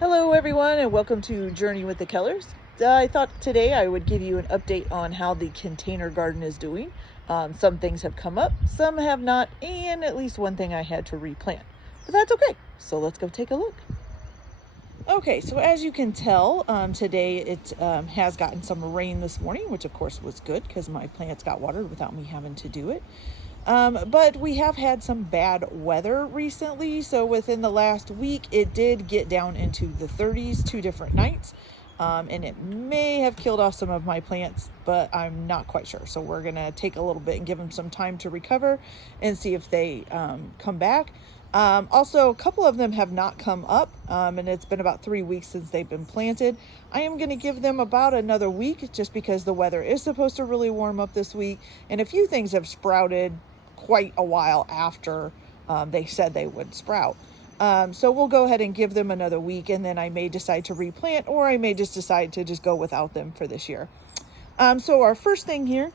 Hello everyone and welcome to Journey with the Kellers. I thought today I would give you an update on how the container garden is doing. Some things have come up, some have not, and at least one thing I had to replant. But that's okay, so let's go take a look. Okay, so as you can tell, today it has gotten some rain this morning, which of course was good because my plants got watered without me having to do it. But we have had some bad weather recently. So within the last week, it did get down into the 30s 2 different nights. And it may have killed off some of my plants, but I'm not quite sure. So we're going to take a little bit and give them some time to recover and see if they come back. Also, a couple of them have not come up, and it's been about 3 weeks since they've been planted. I am going to give them about another week just because the weather is supposed to really warm up this week, and a few things have sprouted quite a while after they said they would sprout. So we'll go ahead and give them another week, and then I may decide to replant, or I may just decide to just go without them for this year. So our first thing here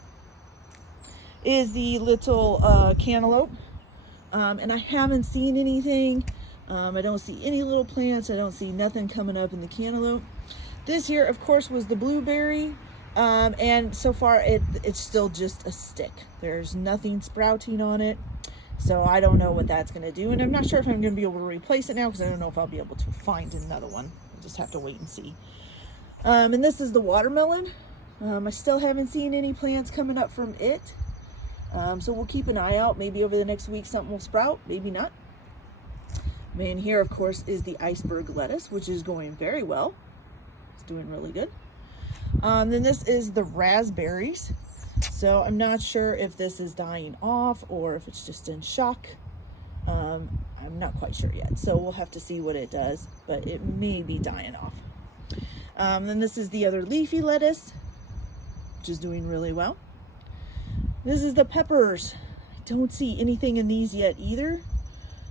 is the little cantaloupe. And I haven't seen anything. I don't see any little plants. I don't see nothing coming up in the cantaloupe. This here, of course, was the blueberry. And so far it's still just a stick. There's nothing sprouting on it. So I don't know what that's going to do. And I'm not sure if I'm going to be able to replace it now because I don't know if I'll be able to find another one. I'll just have to wait and see. And this is the watermelon. I still haven't seen any plants coming up from it. So we'll keep an eye out. Maybe over the next week something will sprout, maybe not. And here, of course, is the iceberg lettuce, which is going very well. It's doing really good. Then this is the raspberries. So I'm not sure if this is dying off or if it's just in shock. I'm not quite sure yet. So we'll have to see what it does, but it may be dying off. Then this is the other leafy lettuce, which is doing really well. This is the peppers. I don't see anything in these yet either.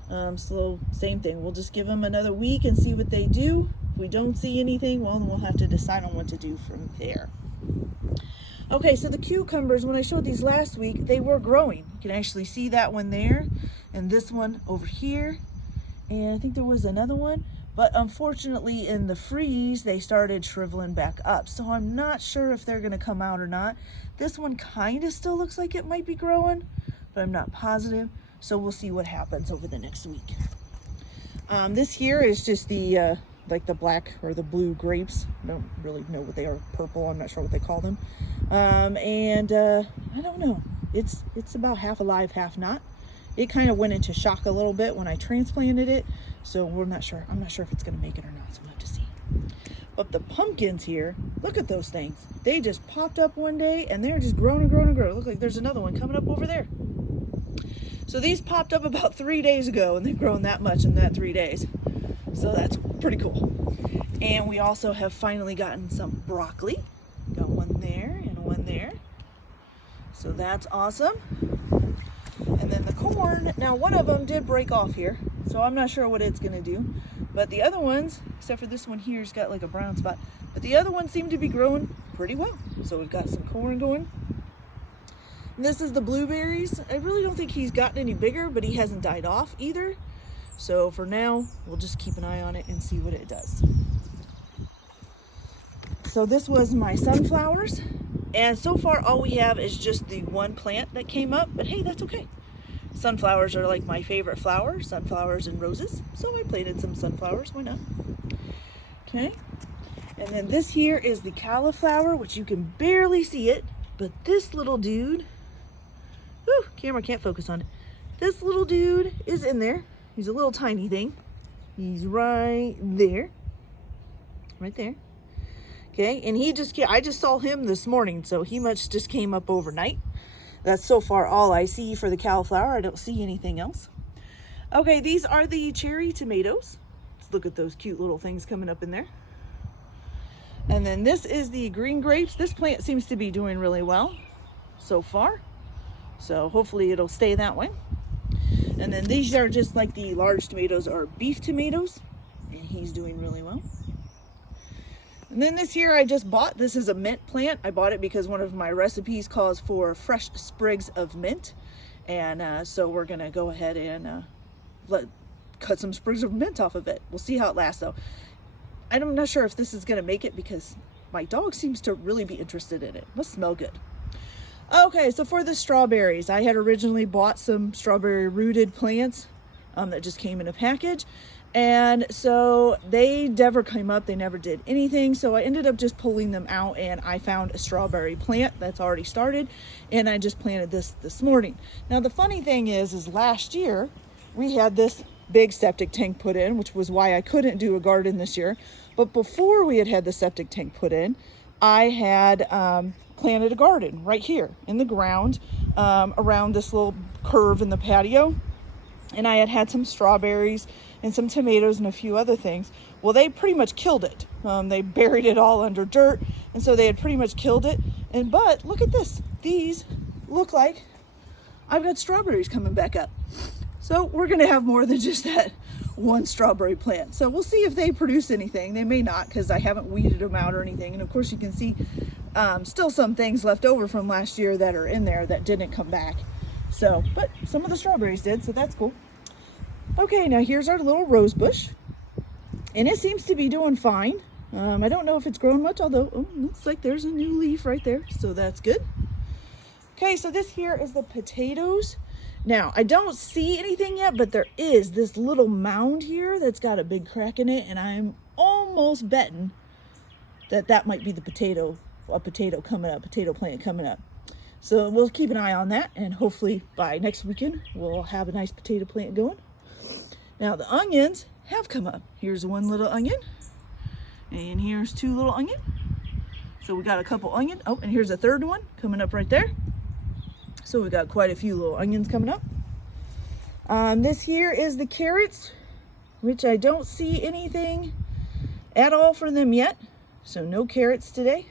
So same thing. We'll just give them another week and see what they do. If we don't see anything, well, then we'll have to decide on what to do from there. Okay, so the cucumbers, when I showed these last week, they were growing. You can actually see that one there and this one over here. And I think there was another one. But unfortunately, in the freeze, they started shriveling back up. So I'm not sure if they're going to come out or not. This one kind of still looks like it might be growing, but I'm not positive. So we'll see what happens over the next week. This here is just the like the black or the blue grapes. I don't really know what they are. Purple, I'm not sure what they call them. I don't know. It's about half alive, half not. It kind of went into shock a little bit when I transplanted it. So we're not sure. I'm not sure if it's going to make it or not. So we'll have to see. But the pumpkins here, look at those things. They just popped up one day and they're just growing and growing and growing. Look like there's another one coming up over there. So these popped up about 3 days ago and they've grown that much in that 3 days. So that's pretty cool. And we also have finally gotten some broccoli. Got one there and one there. So that's awesome. And then the corn, now one of them did break off here, so I'm not sure what it's going to do. But the other ones, except for this one here, has got like a brown spot. But the other ones seem to be growing pretty well. So we've got some corn going. And this is the blueberries. I really don't think he's gotten any bigger, but he hasn't died off either. So for now, we'll just keep an eye on it and see what it does. So this was my sunflowers. And so far, all we have is just the one plant that came up, but hey, that's okay. Sunflowers are like my favorite flower, sunflowers and roses. So I planted some sunflowers, why not? Okay. And then this here is the cauliflower, which you can barely see it, but this little dude, whew, camera can't focus on it. This little dude is in there. He's a little tiny thing. He's right there. Right there. Okay, and I just saw him this morning, so he must just came up overnight. That's so far all I see for the cauliflower. I don't see anything else. Okay, these are the cherry tomatoes. Let's look at those cute little things coming up in there. And then this is the green grapes. This plant seems to be doing really well so far. So hopefully it'll stay that way. And then these are just like the large tomatoes are beef tomatoes. And he's doing really well. And then this here I just bought. This is a mint plant. I bought it because one of my recipes calls for fresh sprigs of mint. And so we're going to go ahead and cut some sprigs of mint off of it. We'll see how it lasts though. I'm not sure if this is going to make it because my dog seems to really be interested in it. Must smell good. Okay, so for the strawberries, I had originally bought some strawberry rooted plants that just came in a package. And so they never came up, they never did anything. So I ended up just pulling them out, and I found a strawberry plant that's already started, and I just planted this morning. Now the funny thing is last year we had this big septic tank put in, which was why I couldn't do a garden this year. But before we had the septic tank put in, I had planted a garden right here in the ground around this little curve in the patio. And I had some strawberries and some tomatoes and a few other things. Well, they pretty much killed it. They buried it all under dirt, and so they had pretty much killed it. But look at this. These look like I've got strawberries coming back up. So we're gonna have more than just that one strawberry plant. So we'll see if they produce anything. They may not, because I haven't weeded them out or anything. And of course you can see still some things left over from last year that are in there that didn't come back. So, but some of the strawberries did, so that's cool. Okay, now here's our little rose bush, and it seems to be doing fine. I don't know if it's grown much, although looks like there's a new leaf right there, so that's good. Okay, so this here is the potatoes. Now, I don't see anything yet, but there is this little mound here that's got a big crack in it, and I'm almost betting that that might be the potato plant coming up. So we'll keep an eye on that, and hopefully by next weekend, we'll have a nice potato plant going. Now the onions have come up. Here's one little onion, and here's two little onion. So we got a couple onion. Oh, and here's a third one coming up right there. So we got quite a few little onions coming up. This here is the carrots, which I don't see anything at all for them yet. So no carrots today.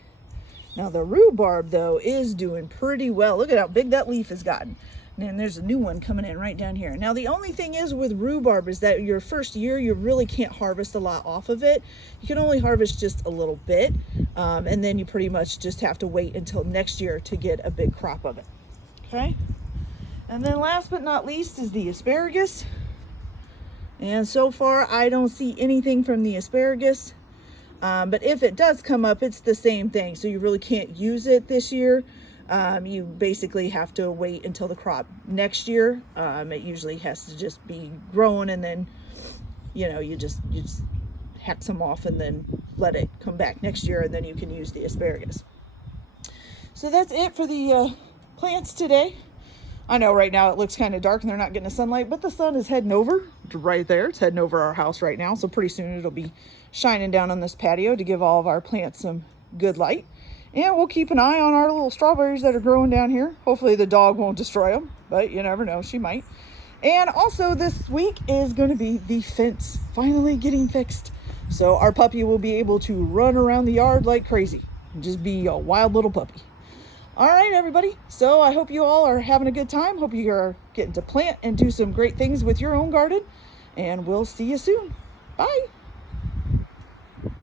Now the rhubarb though is doing pretty well. Look at how big that leaf has gotten. And then there's a new one coming in right down here. Now the only thing is with rhubarb is that your first year you really can't harvest a lot off of it. You can only harvest just a little bit, and then you pretty much just have to wait until next year to get a big crop of it. Okay, and then last but not least is the asparagus. And so far I don't see anything from the asparagus, but if it does come up, it's the same thing. So you really can't use it this year. You basically have to wait until the crop next year. It usually has to just be grown, and then you just hack some off and then let it come back next year, and then you can use the asparagus. So that's it for the plants today. I know right now it looks kind of dark and they're not getting the sunlight, but the sun is heading over right there. It's heading over our house right now, so pretty soon it'll be shining down on this patio to give all of our plants some good light. And we'll keep an eye on our little strawberries that are growing down here. Hopefully the dog won't destroy them, but you never know, she might. And also this week is going to be the fence finally getting fixed. So our puppy will be able to run around the yard like crazy and just be a wild little puppy. All right, everybody. So I hope you all are having a good time. Hope you are getting to plant and do some great things with your own garden. And we'll see you soon. Bye.